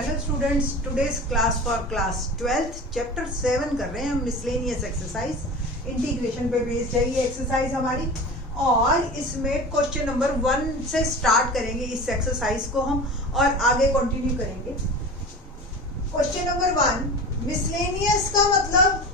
Hello students, today's class for class 12th chapter 7 कर रहे हैं हम, मिसलेनियस एक्सरसाइज। इंटीग्रेशन पे बेस्ड है ये एक्सरसाइज हमारी, और इसमें क्वेश्चन नंबर 1 से स्टार्ट करेंगे इस एक्सरसाइज को हम और आगे कंटिन्यू करेंगे। क्वेश्चन नंबर 1, मिसलेनियस का मतलब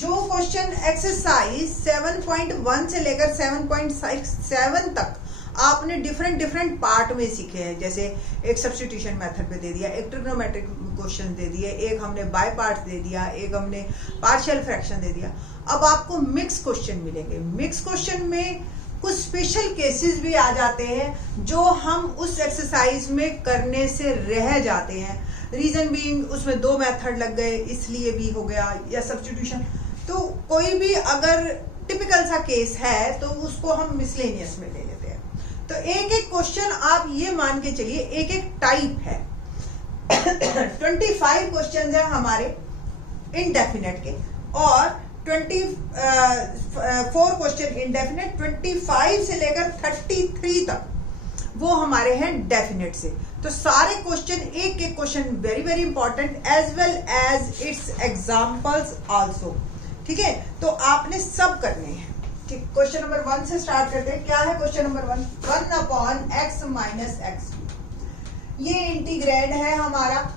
जो क्वेश्चन एक्सरसाइज 7.1 से लेकर 7.7 तक आपने डिफरेंट पार्ट में सीखे हैं। जैसे एक सब्स्टिट्यूशन मेथड पे दे दिया, एक ट्रिग्नोमेट्रिक क्वेश्चन दे दिए, एक हमने बाय पार्ट्स दे दिया, एक हमने पार्शियल फ्रैक्शन दे दिया। अब आपको मिक्स क्वेश्चन मिलेंगे। मिक्स क्वेश्चन में कुछ स्पेशल केसेस भी आ जाते हैं जो हम उस एक्सरसाइज में करने से रह जाते हैं। रीजन बीइंग उसमें 2 मेथड लग गए इसलिए भी हो गया, या सब्स्टिट्यूशन। तो कोई भी अगर टिपिकल सा केस है तो उसको हम मिसलेनियस में ले लेते हैं। तो एक एक क्वेश्चन आप ये मान के चलिए एक एक टाइप है। 25 क्वेश्चन है हमारे इनडेफिनेट के, और 24 क्वेश्चन इनडेफिनेट, 25 से लेकर 33 तक वो हमारे हैं डेफिनेट से। तो सारे क्वेश्चन, एक एक question very very important as well as its examples also. ठीक है, तो आपने सब करने हैं। ठीक, क्वेश्चन नंबर 1 से स्टार्ट करते हैं। क्या है question number 1? 1/x minus x. ये इंटीग्रैंड है हमारा।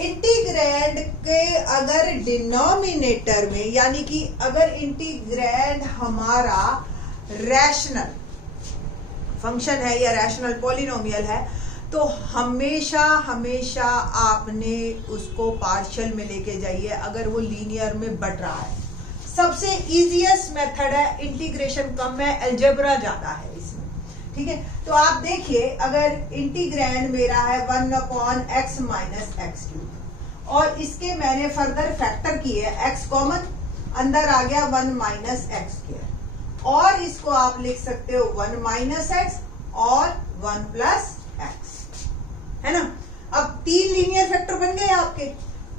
इंटीग्रैंड के अगर डिनोमिनेटर में, यानी कि अगर इंटीग्रैंड हमारा रैशनल फंक्शन है या रैशनल पॉलिनोमियल है, तो हमेशा हमेशा आपने उसको पार्शियल में लेके जाइए अगर वो लीनियर में बढ़ रहा है। सबसे इजीएस्ट मेथड है, इंटीग्रेशन कम है, अलजेब्रा ज्यादा है इसमें। ठीक है, तो आप देखिए अगर इंटीग्रैंड मेरा है 1/x माइनस एक्स क्यूब, और इसके मैंने फर्दर फैक्टर किए, x कॉमन, अंदर आ गया 1 माइनस एक्स स्क्वायर, और इसको आप लिख सकते हो 1 माइनस एक्स और 1 प्लस एक्स, है ना। अब 3 लीनियर फैक्टर बन गए आपके।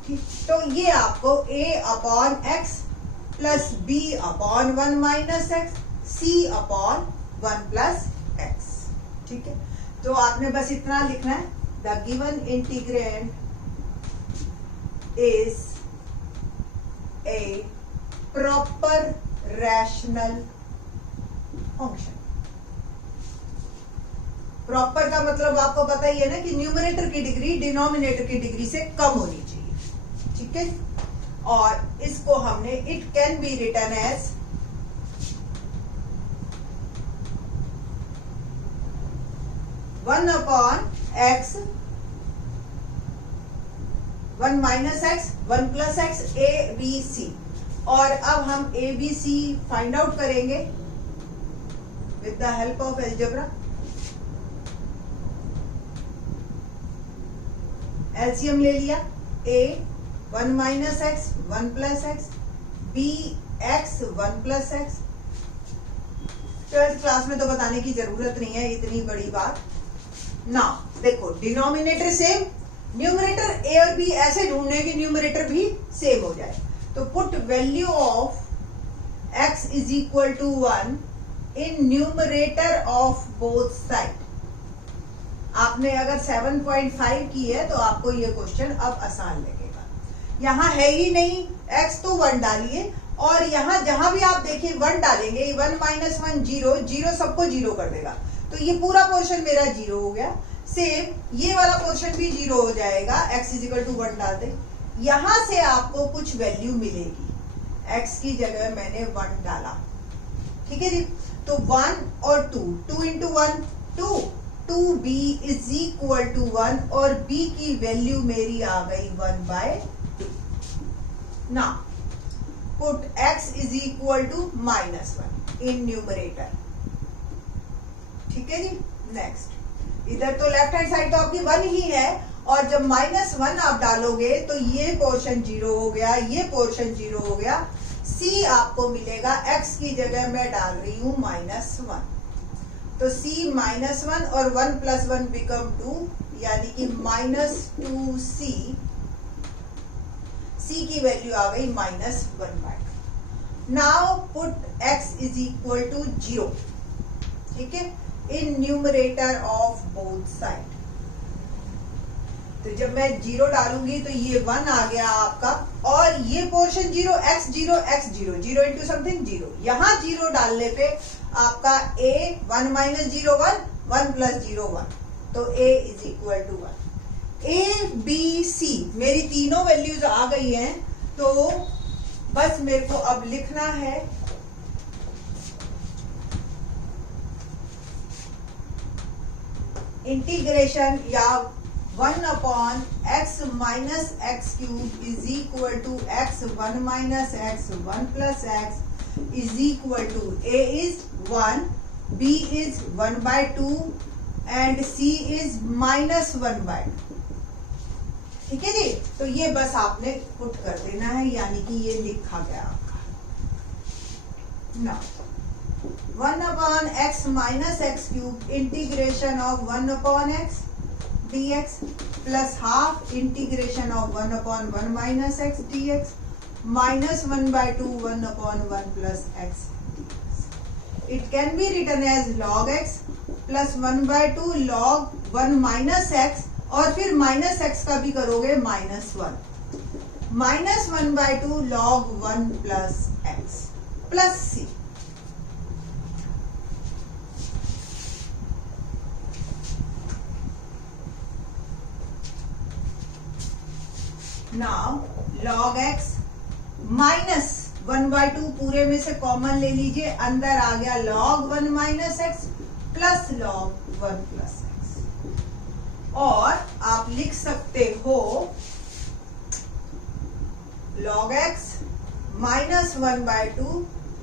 ठीक, तो ये आपको a/x plus b upon 1 minus x, c upon 1 plus x. ठीक है, तो आपने बस इतना लिखना है, the given integrand is a proper rational function. Proper का मतलब आपको पता ही है ना कि न्यूमरेटर की डिग्री डिनोमिनेटर की डिग्री से कम होनी चाहिए। ठीक है, और इसको हमने it can be written as 1/x 1 minus x 1 plus x ABC। और अब हम ABC फाइंड आउट करेंगे with the help of algebra. LCM ले लिया, A 1 minus x 1 plus x, b x 1 plus x. 12th class में तो बताने की जरूरत नहीं है इतनी बड़ी बात ना। देखो डिनोमिनेटर सेम, न्यूमरेटर a और b ऐसे ढूंढने की न्यूमरेटर भी सेम हो जाए। तो put value of x is equal to 1 in numerator of both side. आपने अगर 7.5 की है तो आपको ये क्वेश्चन अब आसान लगेगा। यहाँ है ही नहीं x, तो 1 डालिए, और यहाँ जहां भी आप देखिए 1 डालेंगे, 1 माइनस 1 0, 0 सबको 0 कर देगा, तो ये पूरा पोर्शन मेरा 0 हो गया। सेम ये वाला पोर्शन भी 0 हो जाएगा, x इज इक्वल टू 1 डाल दे। यहां से आपको कुछ वैल्यू मिलेगी, x की जगह मैंने 1 डाला। ठीक है जी, तो 1 और 2, 2 into 1 2, 2b is equal to 1, और b की वैल्यू मेरी आ गई 1/2। Now put x is equal to -1 in numerator। ठीक है जी, नेक्स्ट। इधर तो लेफ्ट हैंड साइड तो आपकी 1 ही है, और जब -1 आप डालोगे तो ये पोर्शन 0 हो गया, ये पोर्शन 0 हो गया। c आपको मिलेगा, x की जगह मैं डाल रही हूं -1, तो c -1 और 1 प्लस 1 बिकम 2, यानी कि -2c। c की वैल्यू आ गई -1/2। Now put x is equal to 0। ठीक है, in numerator of both side. तो जब मैं 0 डालूंगी तो ये 1 आ गया आपका, और ये portion 0, x 0 x 0, 0 into something 0। यहाँ 0 डालने पे आपका a 1 माइनस 0 1, 1 प्लस 0 1, तो a is equal to 1। a b c मेरी तीनों वैल्यूज आ गई हैं, तो बस मेरे को अब लिखना है इंटीग्रेशन या 1 upon x minus x cube is equal to x 1 minus x 1 plus x is equal to a is 1, b is 1 by 2 and c is minus 1 by 2। ठीक है जी, तो ये बस आपने पुट कर देना है, यानी कि ये लिखा गया आपका ना 1 upon x minus x cube integration of 1 upon x dx plus half integration of 1 upon 1 minus x dx minus 1 by 2 1 upon 1 plus x dx। It can be written as log x plus 1 by 2 log 1 minus x, और फिर minus x का भी करोगे minus 1, minus 1 by 2 log 1 plus x plus c। Now log x minus 1 by 2 पूरे में से common ले लीजिए, अंदर आ गया log 1 minus x plus log 1 plus x. और आप लिख सकते हो log x minus 1 by 2।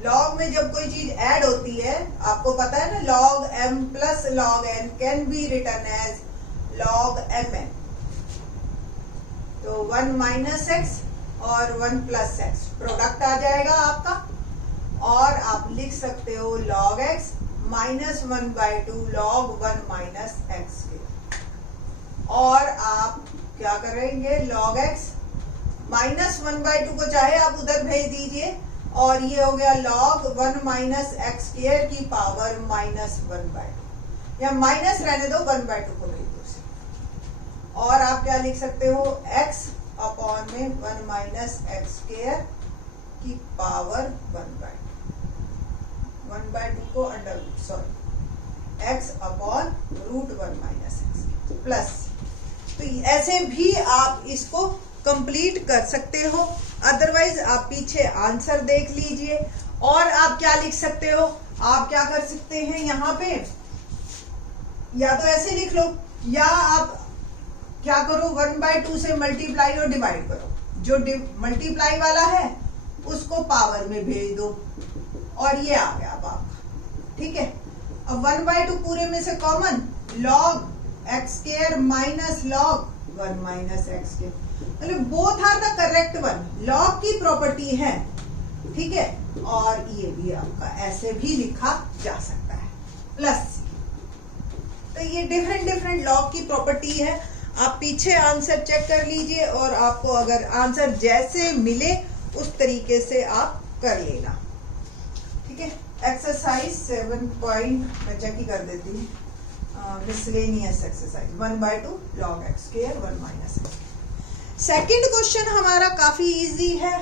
log में जब कोई चीज ऐड होती है, आपको पता है ना, log m plus log n can be written as log mn। तो 1 माइनस एक्स और 1 प्लस एक्स प्रोडक्ट आ जाएगा आपका, और आप लिख सकते हो log x minus 1 by 2 log 1 minus x के। और आप क्या करेंगे, log x माइनस 1 बाय 2 को चाहे आप उधर भेज दीजिए, और ये हो गया log 1 माइनस एक्स स्क्वायर की पावर माइनस 1 बाय 2, या माइनस रहने दो, 1 बाय 2 को भेज दो। और आप क्या लिख सकते हो, x अपॉन में 1 माइनस एक्स स्क्वायर की पावर 1 बाय 2 को under root, sorry x upon root 1 minus x plus. तो ऐसे भी आप इसको कंप्लीट कर सकते हो, अदरवाइज आप पीछे आंसर देख लीजिए। और आप क्या लिख सकते हो, आप क्या कर सकते हैं यहाँ पे, या तो ऐसे लिख लो, या आप क्या करो 1 बाय 2 से मल्टीप्लाई और डिवाइड करो, जो मल्टीप्लाई वाला है उसको पावर में भेज दो, और ये आ गया अब आपका। ठीक है, अब 1 बाय 2 पूरे में से common, log x square minus log 1 minus x square, मतलब both are the correct one, log की प्रॉपर्टी है। ठीक है, और ये भी आपका ऐसे भी लिखा जा सकता है प्लस। तो ये डिफरेंट log की प्रॉपर्टी है, आप पीछे आंसर चेक कर लीजिए, और आपको अगर आंसर जैसे मिले उस तरीके से आप कर लेना। ठीक है, एक्सरसाइज 7 मैं चेक ही कर देती हूँ, miscellaneous exercise 1 by 2 log x square 1 minus x. Second question हमारा काफी इजी है,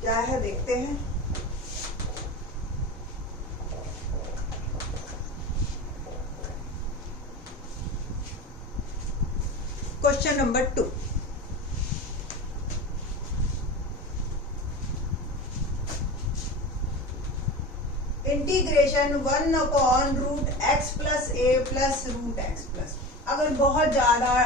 क्या है देखते हैं। Question number 2, integration 1 upon root x plus a plus root x plus. अगर बहुत ज्यादा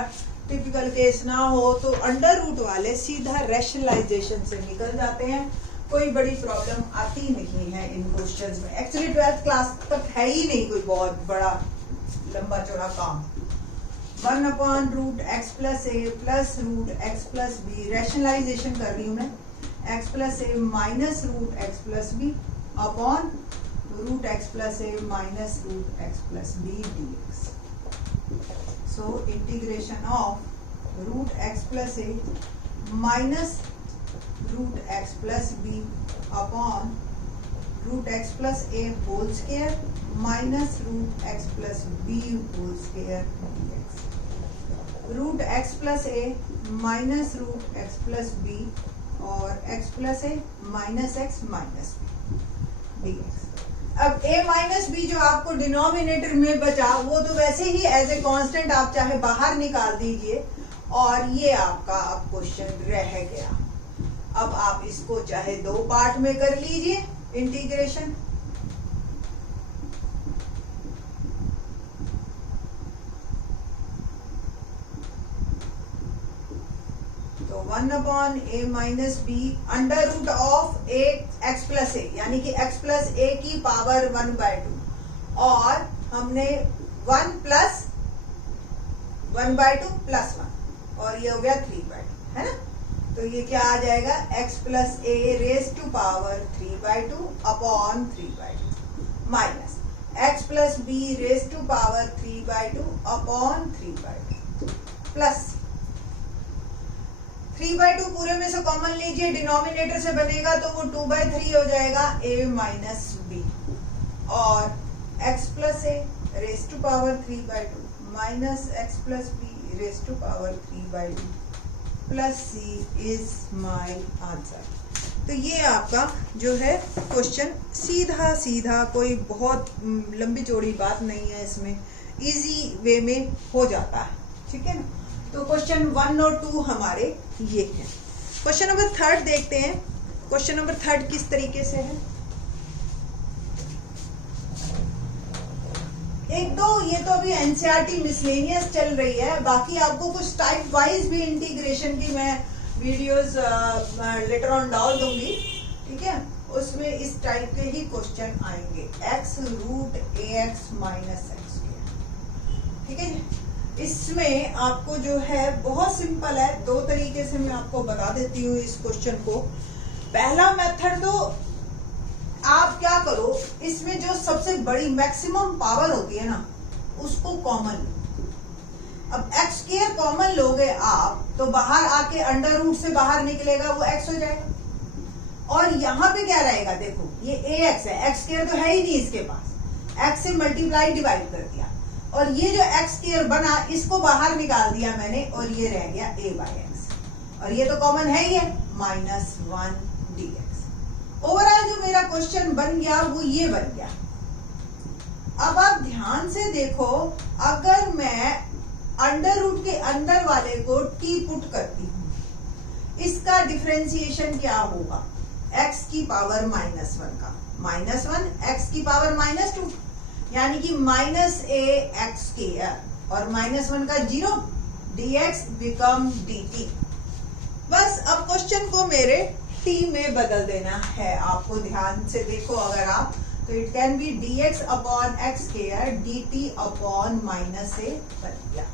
टिपिकल केस ना हो तो अंडर रूट वाले सीधा रैशनलाइजेशन से निकल जाते हैं, कोई बड़ी प्रॉब्लम आती नहीं है इन क्वेश्चंस में। एक्चुअली 12th क्लास तक है ही नहीं कोई बहुत बड़ा लंबा चौड़ा काम। 1 upon root x plus a plus root x plus b, rationalisation कर रही हूँ मैं, x plus a minus root x plus b upon root x plus a minus root x plus b dx। So integration of root x plus a minus root x plus b upon root x plus a whole square minus root x plus b whole square dx। Root x plus a minus root x plus b और x plus a minus x minus b x. अब a minus b जो आपको denominator में बचा वो तो वैसे ही as a constant आप चाहे बाहर निकाल दीजिए और ये आपका अब क्वेश्चन रह गया। अब आप इसको चाहे दो पार्ट में कर लीजिए इंटीग्रेशन। तो 1/a minus b under root of a x plus a, यानी कि x प्लस ए की पावर 1/2 और हमने 1 प्लस 1/2 प्लस 1 और ये हो गया 3/2, है ना। तो ये क्या आ जाएगा, x plus a raise to power 3/2 upon 3/2 minus x plus b raise to power 3/2 upon 3/2 plus 3/2 पूरे में से कॉमन लीजिए, डिनोमिनेटर से बनेगा तो वो 2/3 हो जाएगा a माइनस बी और x plus a raise to power 3/2 minus x plus b raise to power 3/2 plus c is my answer. तो ये आपका जो है क्वेश्चन सीधा सीधा, कोई बहुत लंबी चौड़ी बात नहीं है इसमें, इजी वे में हो जाता है, ठीक है ना। तो क्वेश्चन 1 और 2 हमारे ये हैं। क्वेश्चन नंबर 3 देखते हैं। क्वेश्चन नंबर 3 किस तरीके से है, एक दो ये तो अभी एनसीईआरटी मिसलेनियस चल रही है, बाकी आपको कुछ टाइप वाइज भी इंटीग्रेशन की मैं वीडियोस लेटर ऑन डाल दूंगी, ठीक है। उसमें इस टाइप के ही क्वेश्चन आएंगे, x रूट ए एक्स माइनस एक्स, ठीक है। इसमें आपको जो है बहुत सिंपल है, दो तरीके से मैं आपको बता देती हूँ इस क्वेश्चन को। पहला मेथड तो आप क्या करो, इसमें जो सबसे बड़ी मैक्सिमम पावर होती है ना उसको कॉमन लो। अब एक्स स्क्वायर कॉमन लोगे आप तो बाहर आके अंडर रूट से बाहर निकलेगा वो एक्स हो जाएगा और यहाँ पे क्या रहेगा, देखो ये ए एक्स है, एक्स स्क्वायर तो है ही नहीं इसके पास, एक्स से मल्टीप्लाई डिवाइड कर दिया और ये जो एक्स स्क्वायर बना इसको बाहर निकाल दिया मैंने और ये रह गया a बाई एक्स और ये तो कॉमन है ही है -1 dx। ओवरऑल जो मेरा क्वेश्चन बन गया वो ये बन गया। अब आप ध्यान से देखो, अगर मैं अंडर रूट के अंदर वाले को t पुट करती हूँ, इसका डिफरेंशिएशन क्या होगा, x की पावर -1 का -1 x की पावर -2 यानी कि -a(x²) और -1 का 0 dx बिकम dt। बस अब क्वेश्चन को मेरे t में बदल देना है, आपको ध्यान से देखो अगर आप, तो it can B dx upon x² dt upon -a बन गया।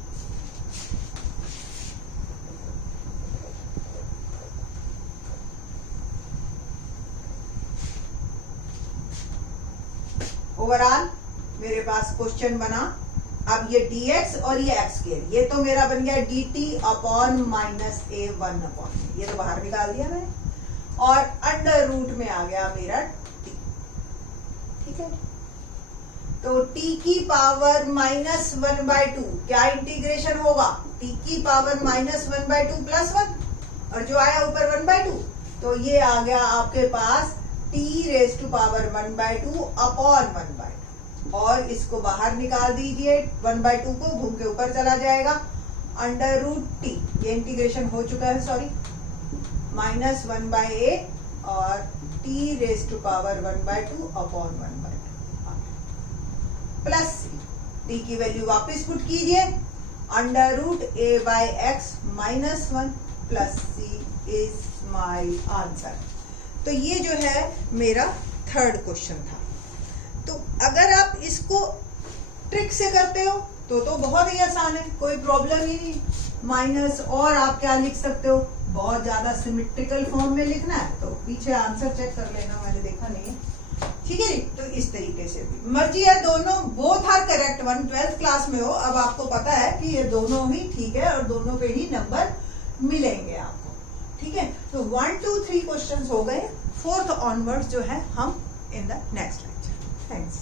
ओवरऑल मेरे पास क्वेश्चन बना, अब ये dx और ये x², ये तो मेरा बन गया dt अपॉन -a1 अपॉन, ये तो बाहर निकाल दिया मैंने और अंडर रूट में आ गया मेरा t, ठीक है। तो t की पावर -1/2 क्या इंटीग्रेशन होगा, t की पावर -1/2 प्लस 1 और जो आया ऊपर 1/2, तो ये आ गया आपके पास t raise to power 1/2 upon 1/2 और इसको बाहर निकाल दीजिए, 1/2 को घूम के ऊपर चला जाएगा, अंडर रूट t, ये इंटीग्रेशन हो चुका है सॉरी, -1/a और t raise to power 1/2 upon 1/2 plus t की वैल्यू वापस पुट कीजिए, under root a by x -1 plus c is my answer. तो ये जो है मेरा 3rd क्वेश्चन था। तो अगर आप इसको ट्रिक से करते हो तो बहुत ही आसान है, कोई प्रॉब्लम ही नहीं। माइनस और आप क्या लिख सकते हो, बहुत ज्यादा सिमेट्रिकल फॉर्म में लिखना है तो पीछे आंसर चेक कर लेना, मैंने देखा नहीं है, ठीक है जी। तो इस तरीके से भी मर्जी है, दोनों both are correct one, 12th class में हो, अब आपको पता है कि ये दोनों ही ठीक है और दोनों पे ही नंबर मिलेंगे आपको, ठीक है। तो 1 2 3 क्वेश्चन हो गए, 4th ऑनवर्ड्स जो है हम in the next lecture. Thanks.